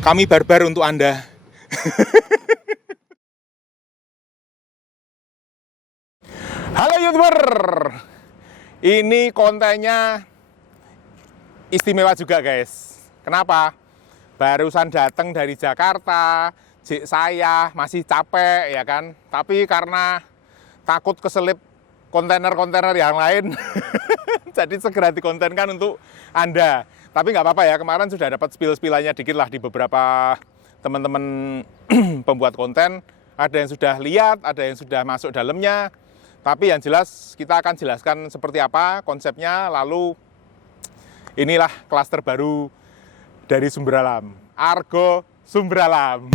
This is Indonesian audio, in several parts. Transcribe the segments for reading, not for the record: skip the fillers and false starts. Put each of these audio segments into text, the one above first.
Kami barbar untuk Anda. Halo YouTuber, ini kontennya istimewa juga guys. Kenapa? Barusan datang dari Jakarta, saya masih capek ya kan. Tapi karena takut keselip kontainer-kontainer yang lain, jadi segera dikontenkan untuk Anda. Tapi nggak apa-apa ya, kemarin sudah dapat spill-spillannya dikit lah di beberapa teman-teman pembuat konten. Ada yang sudah lihat, ada yang sudah masuk dalamnya. Tapi yang jelas kita akan jelaskan seperti apa konsepnya. Lalu inilah klaster baru dari Sumberalam, Argo Sumberalam.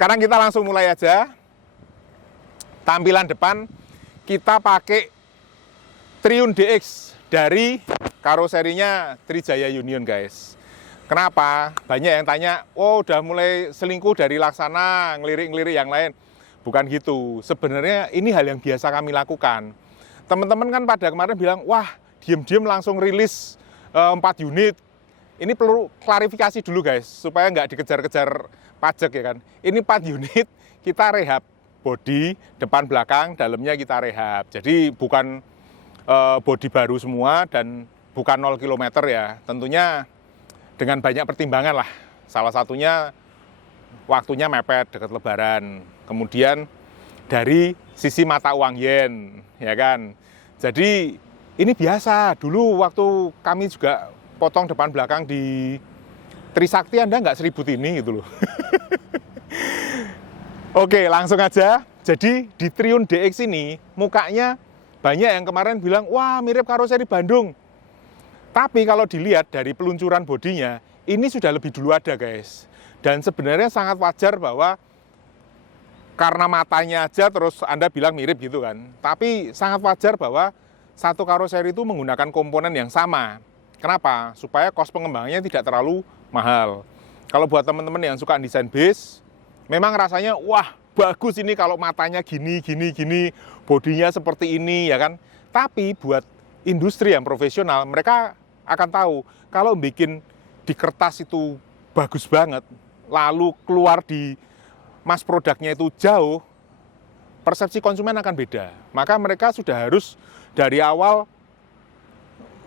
Sekarang kita langsung mulai aja. Tampilan depan kita pakai Triun DX dari karoserinya Trijaya Union guys. Kenapa? Banyak yang tanya, oh udah mulai selingkuh dari Laksana, ngelirik-ngelirik yang lain. Bukan gitu. Sebenarnya ini hal yang biasa kami lakukan. Teman-teman kan pada kemarin bilang, wah diem-diem langsung rilis 4 unit. Ini perlu klarifikasi dulu guys, supaya nggak dikejar-kejar pajak ya kan. Ini 4 unit kita rehab bodi, depan belakang, dalamnya kita rehab. Jadi bukan bodi baru semua dan bukan 0 km ya. Tentunya dengan banyak pertimbangan lah. Salah satunya waktunya mepet dekat Lebaran. Kemudian dari sisi mata uang yen, ya kan. Jadi ini biasa. Dulu waktu kami juga potong depan belakang di Trisakti, Anda nggak seribut ini gitu loh. Oke, langsung aja. Jadi di Triun DX ini mukanya banyak yang kemarin bilang, wah mirip karoseri Bandung. Tapi kalau dilihat dari peluncuran bodinya, ini sudah lebih dulu ada guys. Dan sebenarnya sangat wajar bahwa karena matanya aja terus Anda bilang mirip gitu kan. Tapi sangat wajar bahwa satu karoseri itu menggunakan komponen yang sama. Kenapa? Supaya kos pengembangannya tidak terlalu mahal. Kalau buat teman-teman yang suka desain base, memang rasanya wah bagus ini kalau matanya gini, bodinya seperti ini ya kan. Tapi buat industri yang profesional, mereka akan tahu kalau bikin di kertas itu bagus banget, lalu keluar di mass produknya itu jauh, persepsi konsumen akan beda. Maka mereka sudah harus dari awal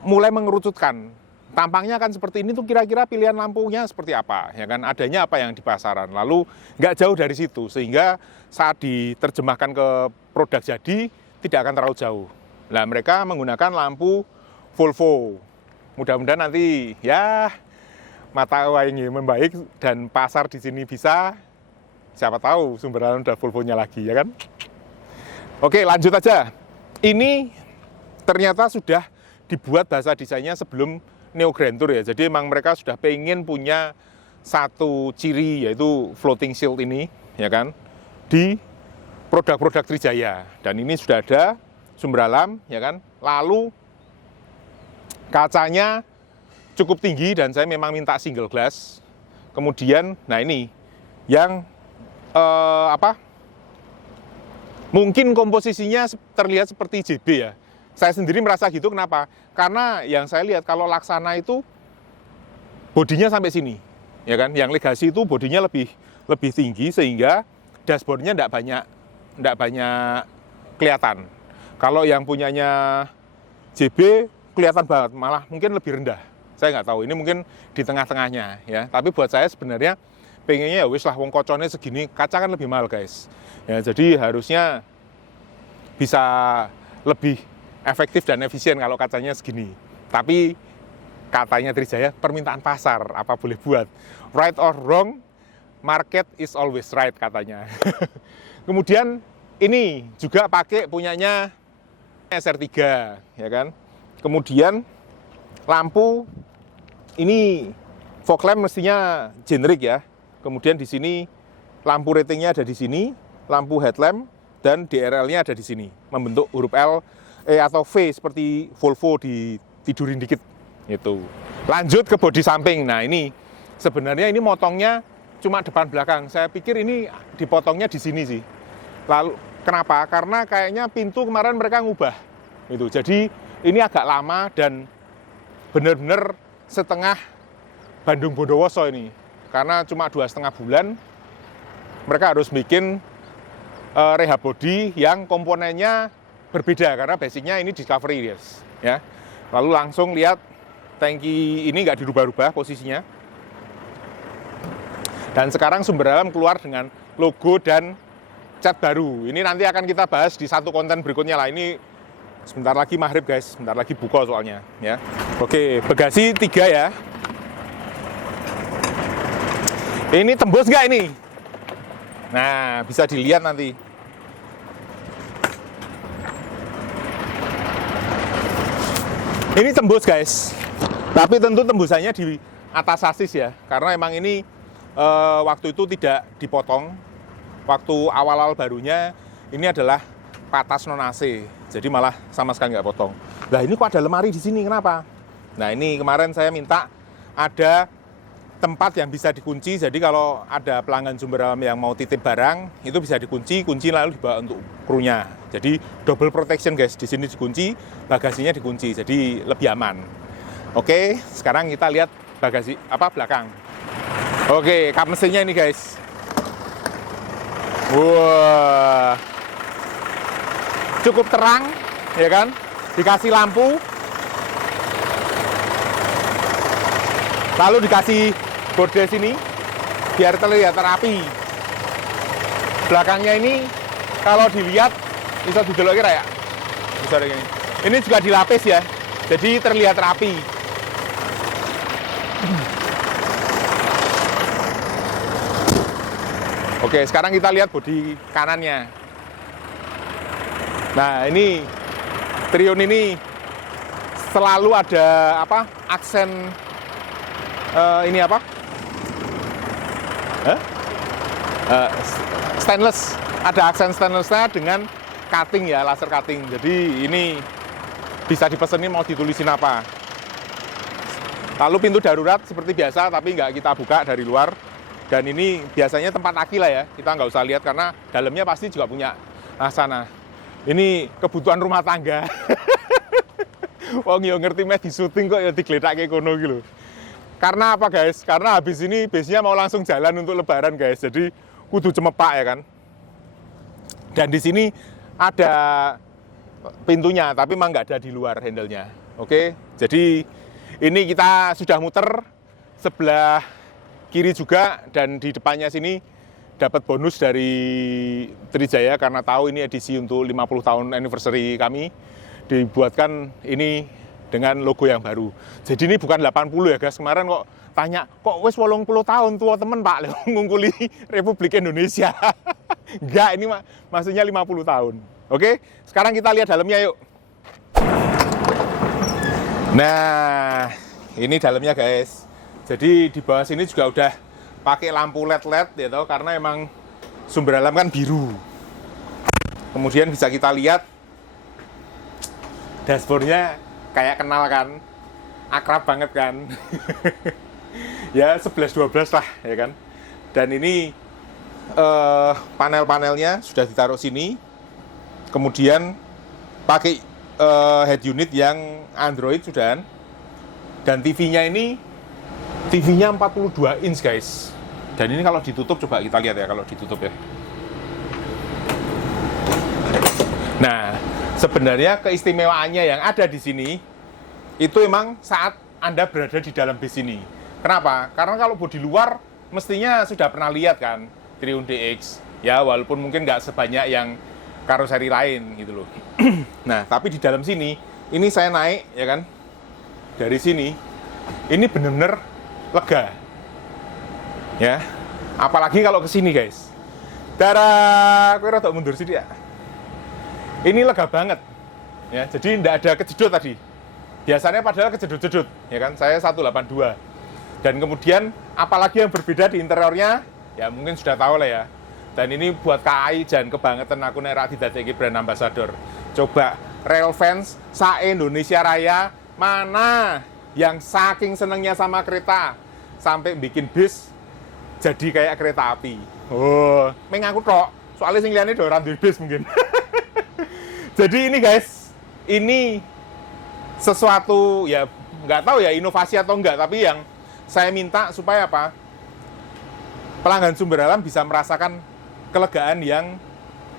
mulai mengerucutkan. Tampangnya kan seperti ini tuh kira-kira pilihan lampunya seperti apa, ya kan, adanya apa yang di pasaran. Lalu nggak jauh dari situ, sehingga saat diterjemahkan ke produk jadi tidak akan terlalu jauh. Nah, mereka menggunakan lampu Volvo. Mudah-mudahan nanti ya mata uangnya membaik dan pasar di sini bisa, siapa tahu Sumberalam udah Volvo-nya lagi, ya kan. Oke, lanjut aja. Ini ternyata sudah dibuat bahasa desainnya sebelum Neo Grand Tour ya. Jadi emang mereka sudah pengen punya satu ciri yaitu floating shield ini ya kan di produk-produk Trijaya. Dan ini sudah ada Sumberalam ya kan. Lalu kacanya cukup tinggi dan saya memang minta single glass. Kemudian nah ini yang mungkin komposisinya terlihat seperti JB ya. Saya sendiri merasa gitu, kenapa? Karena yang saya lihat kalau Laksana itu bodinya sampai sini, ya kan? Yang Legacy itu bodinya lebih tinggi sehingga dashboardnya tidak banyak kelihatan. Kalau yang punyanya JB kelihatan banget, malah mungkin lebih rendah. Saya nggak tahu, ini mungkin di tengah-tengahnya ya. Tapi buat saya sebenarnya pengennya ya wis lah, wong koconnya segini, kaca kan lebih mahal guys. Ya, jadi harusnya bisa lebih efektif dan efisien kalau kacanya segini. Tapi katanya Trijaya permintaan pasar, apa boleh buat. Right or wrong, market is always right katanya. Kemudian ini juga pakai punyanya SR3, ya kan. Kemudian lampu ini fog lamp mestinya generik ya. Kemudian di sini lampu ratingnya ada di sini, lampu headlamp dan DRL-nya ada di sini, membentuk huruf L, E atau V seperti Volvo ditidurin dikit gitu. Lanjut ke bodi samping. Nah, ini sebenarnya ini motongnya cuma depan belakang. Saya pikir ini dipotongnya di sini sih. Lalu kenapa? Karena kayaknya pintu kemarin mereka ngubah. Gitu. Jadi ini agak lama dan benar-benar setengah Bandung Bondowoso ini. Karena cuma 2,5 bulan mereka harus bikin rehab body yang komponennya berbeda karena basicnya ini Discovery, guys. Ya. Lalu langsung lihat tangki ini nggak dirubah-rubah posisinya. Dan sekarang sumber alam keluar dengan logo dan cat baru. Ini nanti akan kita bahas di satu konten berikutnya lah. Ini sebentar lagi maghrib, guys. Sebentar lagi buka soalnya. Ya. Oke, bagasi 3 ya. Ini tembus nggak ini? Nah, bisa dilihat nanti. Ini tembus, guys. Tapi tentu tembusannya di atas sasis ya. Karena emang ini waktu itu tidak dipotong. Waktu awal-awal barunya ini adalah patas non AC. Jadi malah sama sekali nggak potong. Nah, ini kok ada lemari di sini, kenapa? Nah, ini kemarin saya minta ada tempat yang bisa dikunci. Jadi kalau ada pelanggan sumber alam yang mau titip barang, itu bisa dikunci, kunci lalu dibawa untuk krunya. Jadi double protection, guys. Di sini dikunci, bagasinya dikunci. Jadi lebih aman. Oke, sekarang kita lihat bagasi belakang. Oke, kap mesinnya ini, guys. Wah. Cukup terang, ya kan? Dikasih lampu. Lalu dikasih bordes ini biar terlihat rapi. Belakangnya ini kalau dilihat bisa didelok kira ya. Bisa gini. Ini juga dilapis ya. Jadi terlihat rapi. Oke, sekarang kita lihat bodi kanannya. Nah, ini Trion ini selalu ada aksen ini stainless. Ada aksen stainlessnya dengan cutting ya, laser cutting. Jadi ini bisa dipesenin mau ditulisin apa. Lalu pintu darurat seperti biasa, tapi nggak kita buka dari luar. Dan ini biasanya tempat aki lah ya, kita nggak usah lihat karena dalamnya pasti juga punya sana. Ini kebutuhan rumah tangga. Wong yo ngerti meh di syuting kok ya digledake kono gitu. Karena apa, guys? Karena habis ini biasanya mau langsung jalan untuk lebaran, guys. Jadi kudu cemepak ya kan. Dan di sini ada pintunya, tapi memang nggak ada di luar handle-nya. Oke, jadi ini kita sudah muter sebelah kiri juga, dan di depannya sini dapat bonus dari Trijaya karena tahu ini edisi untuk 50 tahun anniversary kami, dibuatkan ini dengan logo yang baru. Jadi ini bukan 80 ya, guys. Kemarin kok tanya, kok wes 80 tahun tua temen Pak ngungkuli Republik Indonesia. Enggak, ini maksudnya 50 tahun. Oke, sekarang kita lihat dalamnya yuk. Nah, ini dalamnya, guys. Jadi di bawah sini juga udah pakai lampu LED gitu, karena emang sumber alam kan biru. Kemudian bisa kita lihat dashboardnya kayak kenal kan, akrab banget kan. Ya 11-12 lah ya kan. Dan ini panel-panelnya sudah ditaruh sini. Kemudian pakai head unit yang Android sudah. Dan TV-nya ini TV-nya 42 inch, guys. Dan ini kalau ditutup, coba kita lihat ya kalau ditutup ya. Nah, sebenarnya keistimewaannya yang ada di sini itu emang saat Anda berada di dalam bis ini. Kenapa? Karena kalau di luar mestinya sudah pernah lihat kan Trion DX. Ya, walaupun mungkin nggak sebanyak yang karoseri lain gitu loh. Nah, tapi di dalam sini, ini saya naik ya kan. Dari sini, ini benar-benar lega. Ya. Apalagi kalau kesini guys. Darah, aku rada mundur sih ya. Ini lega banget. Ya, jadi tidak ada kejedot tadi. Biasanya padahal kejedot-jedot, ya kan? Saya 182. Dan kemudian apalagi yang berbeda di interiornya, ya mungkin sudah tahu lah ya. Dan ini buat KAI dan kebangetan aku nek didadekake brand ambassador. Coba Rail fans sa-Indonesia Raya mana yang saking senengnya sama kereta sampai bikin bis jadi kayak kereta api. Oh, meng aku tok. Soalnya sing liyane do ora duwe bis mungkin. Jadi ini guys, ini sesuatu ya nggak tahu ya inovasi atau enggak, tapi yang saya minta supaya apa? Pelanggan Sumber Alam bisa merasakan kelegaan yang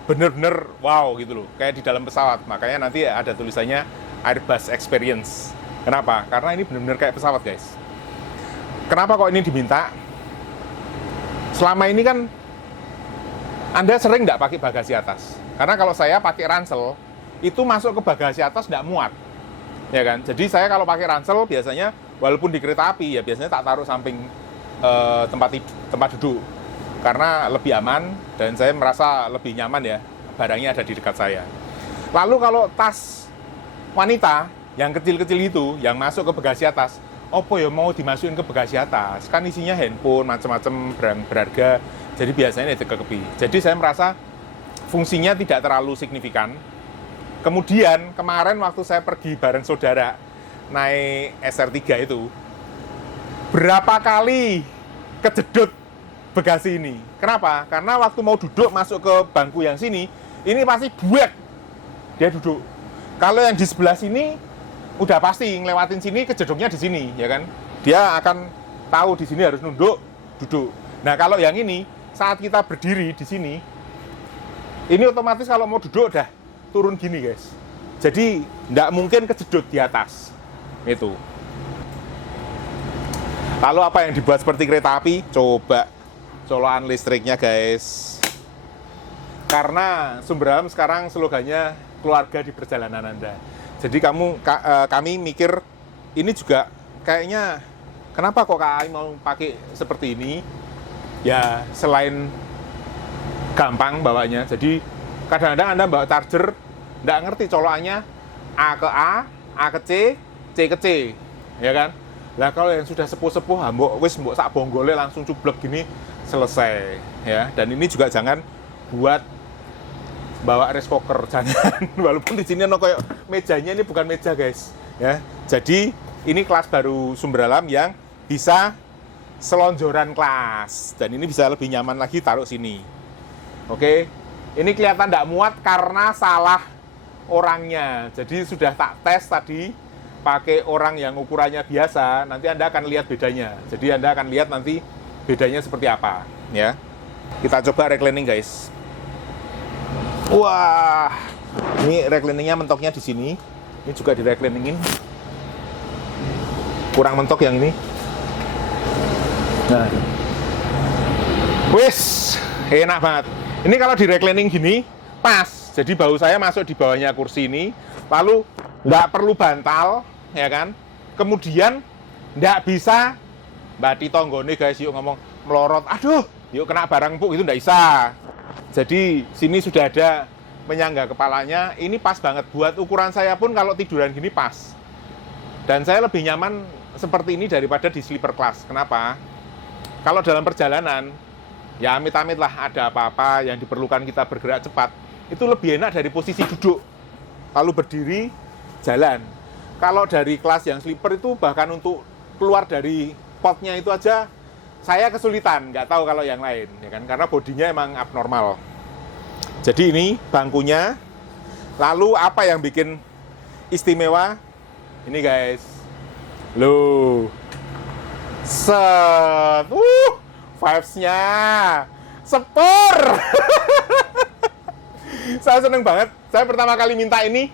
bener-bener wow gitu loh, kayak di dalam pesawat. Makanya nanti ada tulisannya Airbus Experience. Kenapa? Karena ini bener-bener kayak pesawat guys. Kenapa kok ini diminta? Selama ini kan Anda sering nggak pakai bagasi atas. Karena kalau saya pakai ransel, itu masuk ke bagasi atas nggak muat. Ya kan? Jadi saya kalau pakai ransel biasanya, walaupun di kereta api, ya biasanya tak taruh samping tempat duduk. Karena lebih aman, dan saya merasa lebih nyaman ya, barangnya ada di dekat saya. Lalu kalau tas wanita, yang kecil-kecil itu, yang masuk ke bagasi atas, opo ya mau dimasukin ke bagasi atas? Kan isinya handphone, macam-macam barang berharga, jadi biasanya itu kekepi. Jadi saya merasa fungsinya tidak terlalu signifikan. Kemudian kemarin waktu saya pergi bareng saudara naik SR3 itu, berapa kali kejedot bagasi ini. Kenapa? Karena waktu mau duduk masuk ke bangku yang sini, ini pasti buek dia duduk. Kalau yang di sebelah sini udah pasti ngelewatin sini, kejedoknya di sini, ya kan? Dia akan tahu di sini harus nunduk, duduk. Nah, kalau yang ini saat kita berdiri di sini, ini otomatis kalau mau duduk udah turun gini, guys. Jadi nggak mungkin kejedot di atas. Itu. Lalu apa yang dibuat seperti kereta api? Coba colokan listriknya, guys. Karena Sumber Alam sekarang slogannya keluarga di perjalanan Anda. Jadi kami mikir ini juga kayaknya kenapa kok KAI mau pakai seperti ini? Ya selain gampang bawanya. Jadi kadang-kadang Anda bawa charger nggak ngerti colokannya A ke A, A ke C, C ke C, ya kan? Lah kalau yang sudah sepuh-sepuh, mbok sak bonggole langsung cublek gini selesai, ya. Dan ini juga jangan buat bawa rice cooker, jangan. Walaupun di sini kayak mejanya ini bukan meja, guys, ya. Jadi ini kelas baru Sumber Alam yang bisa selonjoran kelas, dan ini bisa lebih nyaman lagi taruh sini. Oke, ini kelihatan tidak muat karena salah orangnya. Jadi sudah tak tes tadi pakai orang yang ukurannya biasa, nanti Anda akan lihat bedanya. Jadi Anda akan lihat nanti bedanya seperti apa, ya. Kita coba reclining, guys. Wah, ini recliningnya mentoknya di sini. Ini juga di recliningin. Kurang mentok yang ini. Nah, wis, enak banget. Ini kalau di reclining gini, pas. Jadi bahu saya masuk di bawahnya kursi ini, lalu nggak perlu bantal, ya kan? Kemudian nggak bisa Mbak Tito nggone, guys, yuk ngomong melorot, aduh, yuk kena barang empuk, itu nggak bisa. Jadi sini sudah ada penyangga kepalanya, ini pas banget. Buat ukuran saya pun kalau tiduran gini pas. Dan saya lebih nyaman seperti ini daripada di sleeper class. Kenapa? Kalau dalam perjalanan, ya amit-amit lah ada apa-apa yang diperlukan kita bergerak cepat, itu lebih enak dari posisi duduk, lalu berdiri, jalan. Kalau dari kelas yang sleeper itu bahkan untuk keluar dari potnya itu aja saya kesulitan, nggak tahu kalau yang lain, ya kan? Karena bodinya emang abnormal. Jadi ini bangkunya. Lalu apa yang bikin istimewa? Ini, guys. Loh. Set. Vibes-nya. Sepur. Saya seneng banget. Saya pertama kali minta ini,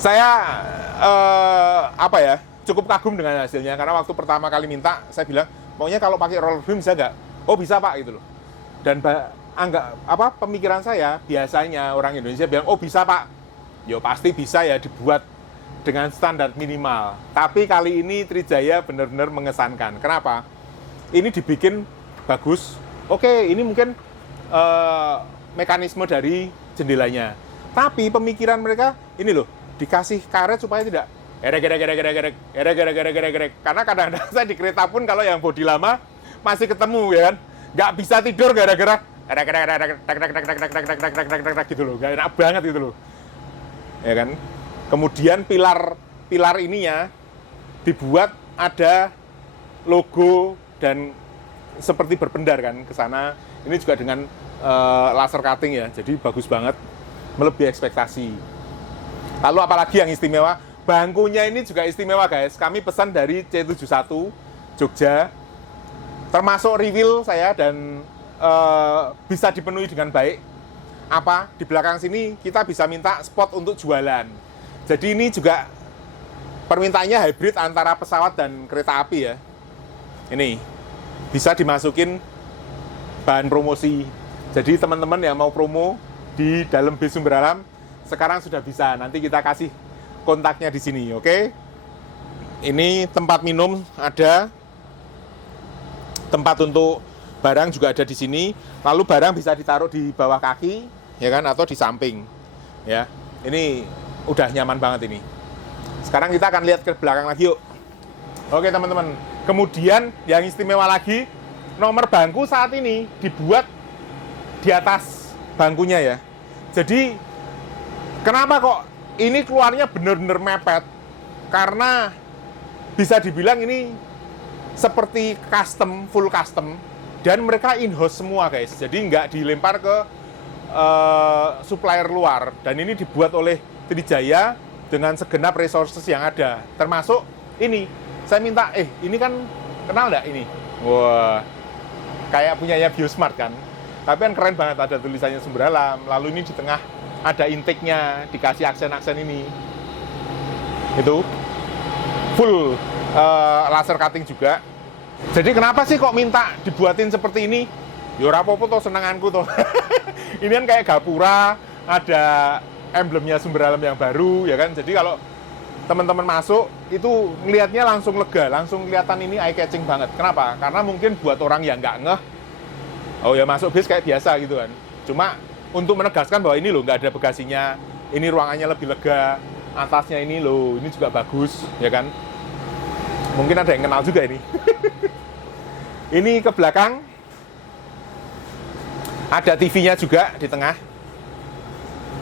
saya cukup kagum dengan hasilnya. Karena waktu pertama kali minta, saya bilang, maunya kalau pakai roller beam bisa nggak? Oh bisa, Pak, gitu loh. Dan pemikiran saya biasanya orang Indonesia bilang, oh bisa, Pak. Yo pasti bisa ya, dibuat dengan standar minimal. Tapi kali ini Trijaya benar-benar mengesankan. Kenapa? Ini dibikin bagus. Oke, ini mungkin mekanisme dari jendelanya. Tapi pemikiran mereka ini loh, dikasih karet supaya tidak gerek. Karena kadang-kadang saya di kereta pun kalau yang bodi lama masih ketemu ya kan, nggak bisa tidur gara-gara gitu loh, nggak enak banget gitu loh, ya kan. Kemudian pilar ininya dibuat ada logo dan seperti berpendar kan ke sana. Ini juga dengan laser cutting ya, jadi bagus banget, melebihi ekspektasi. Lalu apalagi yang istimewa? Bangkunya ini juga istimewa guys. Kami pesan dari C71 Jogja, termasuk reveal saya dan bisa dipenuhi dengan baik. Apa? Di belakang sini kita bisa minta spot untuk jualan. Jadi ini juga permintaannya hybrid antara pesawat dan kereta api ya. Ini bisa dimasukin bahan promosi. Jadi teman-teman yang mau promo di dalam bis Sumber Alam sekarang sudah bisa. Nanti kita kasih kontaknya di sini, oke? Ini tempat minum ada, tempat untuk barang juga ada di sini. Lalu barang bisa ditaruh di bawah kaki, ya kan, atau di samping, ya. Ini udah nyaman banget ini. Sekarang kita akan lihat ke belakang lagi yuk. Oke teman-teman. Kemudian yang istimewa lagi, nomor bangku saat ini dibuat di atas bangkunya ya. Jadi kenapa kok ini keluarnya bener-bener mepet? Karena bisa dibilang ini seperti custom, full custom, dan mereka in-house semua guys. Jadi nggak dilempar ke supplier luar. Dan ini dibuat oleh Trijaya dengan segenap resources yang ada. Termasuk ini, saya minta, ini kan kenal nggak ini? Wah, kayak punyanya Biosmart kan. Tapi kan keren banget, ada tulisannya Sumber Alam. Lalu ini di tengah ada intake-nya, dikasih aksen-aksen ini. Itu full laser cutting juga. Jadi kenapa sih kok minta dibuatin seperti ini? Ya ora apa-apa toh, senanganku toh. Ini kan kayak gapura, ada emblemnya Sumber Alam yang baru ya kan. Jadi kalau teman-teman masuk itu ngelihatnya langsung lega, langsung kelihatan ini eye catching banget. Kenapa? Karena mungkin buat orang yang nggak ngeh, oh ya masuk bis kayak biasa gitu kan. Cuma untuk menegaskan bahwa ini loh nggak ada bagasinya, ini ruangannya lebih lega, atasnya ini loh, ini juga bagus, ya kan? Mungkin ada yang kenal juga ini. Ini ke belakang, ada TV-nya juga di tengah.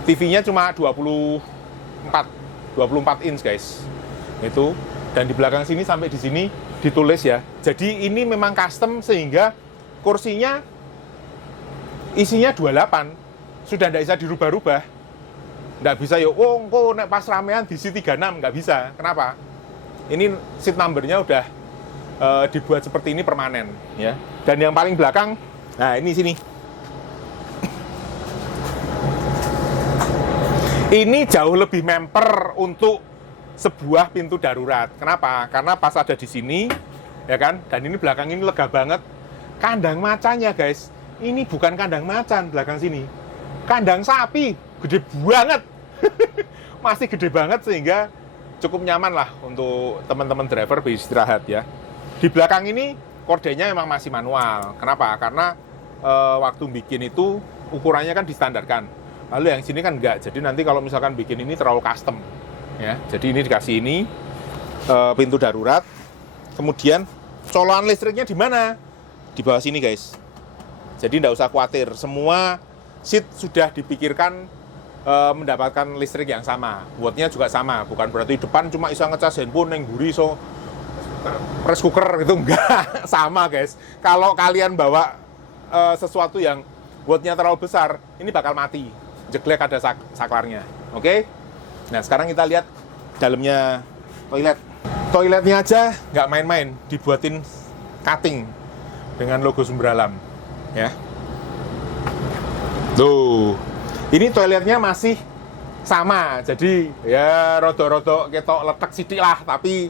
TV-nya cuma 24 inch guys. Itu, dan di belakang sini sampai di sini ditulis ya. Jadi ini memang custom sehingga kursinya isinya 28. Sudah tidak bisa dirubah-rubah, nggak bisa yuk, kok nek pas ramean diisi 36, nggak bisa. Kenapa? Ini seat numbernya udah dibuat seperti ini permanen, ya. Dan yang paling belakang, nah ini sini. Ini jauh lebih memper untuk sebuah pintu darurat. Kenapa? Karena pas ada di sini, ya kan. Dan ini belakang ini lega banget. Kandang macannya guys, ini bukan kandang macan belakang sini. Kandang sapi, gede banget. Masih gede banget sehingga cukup nyaman lah untuk teman-teman driver beristirahat ya. Di belakang ini kordenya memang masih manual. Kenapa? Karena waktu bikin itu ukurannya kan distandarkan. Lalu yang sini kan enggak. Jadi nanti kalau misalkan bikin ini terlalu custom ya. Jadi ini dikasih ini pintu darurat. Kemudian colokan listriknya di mana? Di bawah sini guys. Jadi enggak usah khawatir. Semua seat sudah dipikirkan mendapatkan listrik yang sama, wattnya juga sama, bukan berarti depan cuma bisa ngecas handphone yang guri so press cooker gitu, enggak. Sama guys, kalau kalian bawa sesuatu yang wattnya terlalu besar, ini bakal mati, jeglek ada saklarnya, oke? Nah sekarang kita lihat dalamnya toiletnya aja nggak main-main, dibuatin cutting dengan logo Sumber Alam ya. Tuh, ini toiletnya masih sama, jadi ya rodok-rodok ketok letek sidik lah, tapi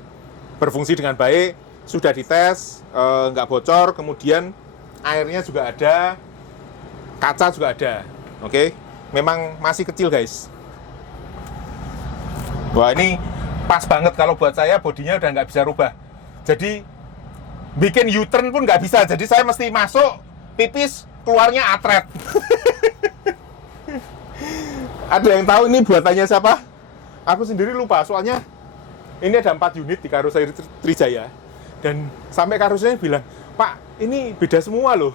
berfungsi dengan baik, sudah dites, nggak bocor, kemudian airnya juga ada, kaca juga ada, oke? Memang masih kecil guys. Wah ini pas banget, kalau buat saya bodinya udah nggak bisa rubah, jadi bikin U-turn pun nggak bisa. Jadi saya mesti masuk, pipis, keluarnya atret. Ada yang tahu ini buatannya siapa? Aku sendiri lupa, soalnya ini ada 4 unit di karoseri Trijaya. Dan sampai karoserinya bilang, Pak, ini beda semua loh.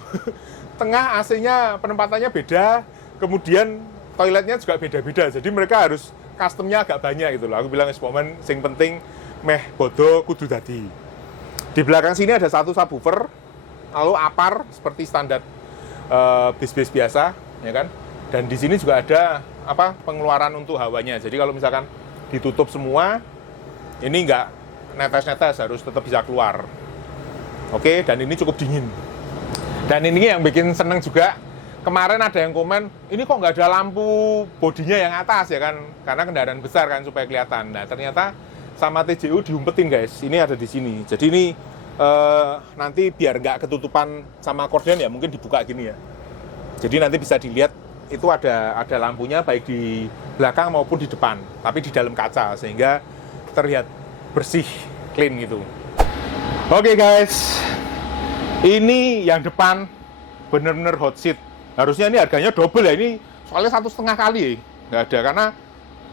Tengah AC-nya penempatannya beda, kemudian toiletnya juga beda-beda. Jadi mereka harus customnya agak banyak gitu loh. Aku bilang, momen sing penting meh bodo kudu dadi. Di belakang sini ada satu subwoofer, lalu apar seperti standar bis-bis biasa, ya kan? Dan di sini juga ada pengeluaran untuk hawanya. Jadi kalau misalkan ditutup semua, ini nggak netes-netes, harus tetap bisa keluar. Oke, dan ini cukup dingin. Dan ini yang bikin seneng juga, kemarin ada yang komen, ini kok nggak ada lampu bodinya yang atas ya kan? Karena kendaraan besar kan supaya kelihatan. Nah ternyata sama TJU diumpetin guys, ini ada di sini. Jadi ini nanti biar nggak ketutupan sama korden ya, mungkin dibuka gini ya. Jadi nanti bisa dilihat itu ada lampunya baik di belakang maupun di depan, tapi di dalam kaca sehingga terlihat bersih, clean gitu. Oke guys, ini yang depan bener-bener hot seat. Harusnya ini harganya double ya, ini soalnya 1,5 kali nggak ada, karena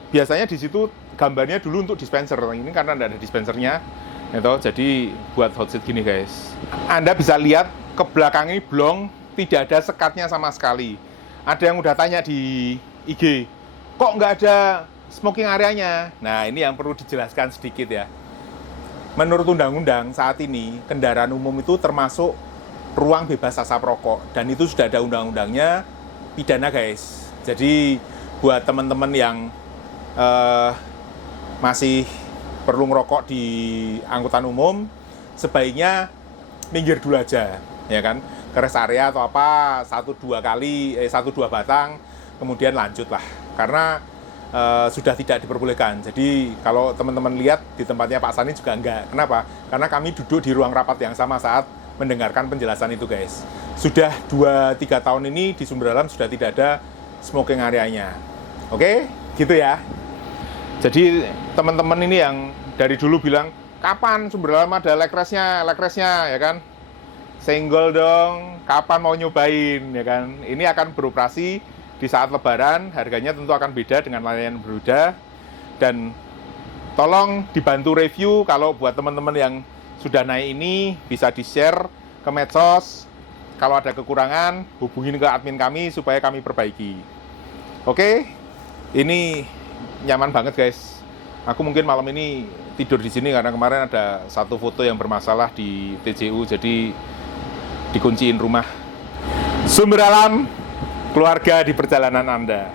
biasanya di situ gambarnya dulu untuk dispenser, ini karena nggak ada dispensernya gitu. Jadi buat hot seat gini guys, Anda bisa lihat ke belakang ini blong, tidak ada sekatnya sama sekali. Ada yang udah tanya di IG, kok nggak ada smoking areanya? Nah ini yang perlu dijelaskan sedikit ya. Menurut undang-undang saat ini, kendaraan umum itu termasuk ruang bebas asap rokok. Dan itu sudah ada undang-undangnya, pidana guys. Jadi buat teman-teman yang masih perlu ngerokok di angkutan umum, sebaiknya minggir dulu aja, ya kan? Ke rest area atau apa, 1-2 batang, kemudian lanjut lah. Karena sudah tidak diperbolehkan. Jadi kalau teman-teman lihat di tempatnya Pak Sani juga enggak. Kenapa? Karena kami duduk di ruang rapat yang sama saat mendengarkan penjelasan itu guys. Sudah 2-3 tahun ini di Sumber Dalam sudah tidak ada smoking areanya. Oke? Gitu ya. Jadi teman-teman ini yang dari dulu bilang, kapan Sumber Dalam ada leg race-nya ya kan? Senggol dong, kapan mau nyobain ya kan? Ini akan beroperasi di saat Lebaran, harganya tentu akan beda dengan layanan berbeda. Dan tolong dibantu review, kalau buat teman-teman yang sudah naik ini bisa di-share ke medsos. Kalau ada kekurangan, hubungin ke admin kami supaya kami perbaiki. Oke, ini nyaman banget guys. Aku mungkin malam ini tidur di sini karena kemarin ada satu foto yang bermasalah di TJU, jadi dikunciin rumah. Sumber Dalam, keluarga di perjalanan Anda.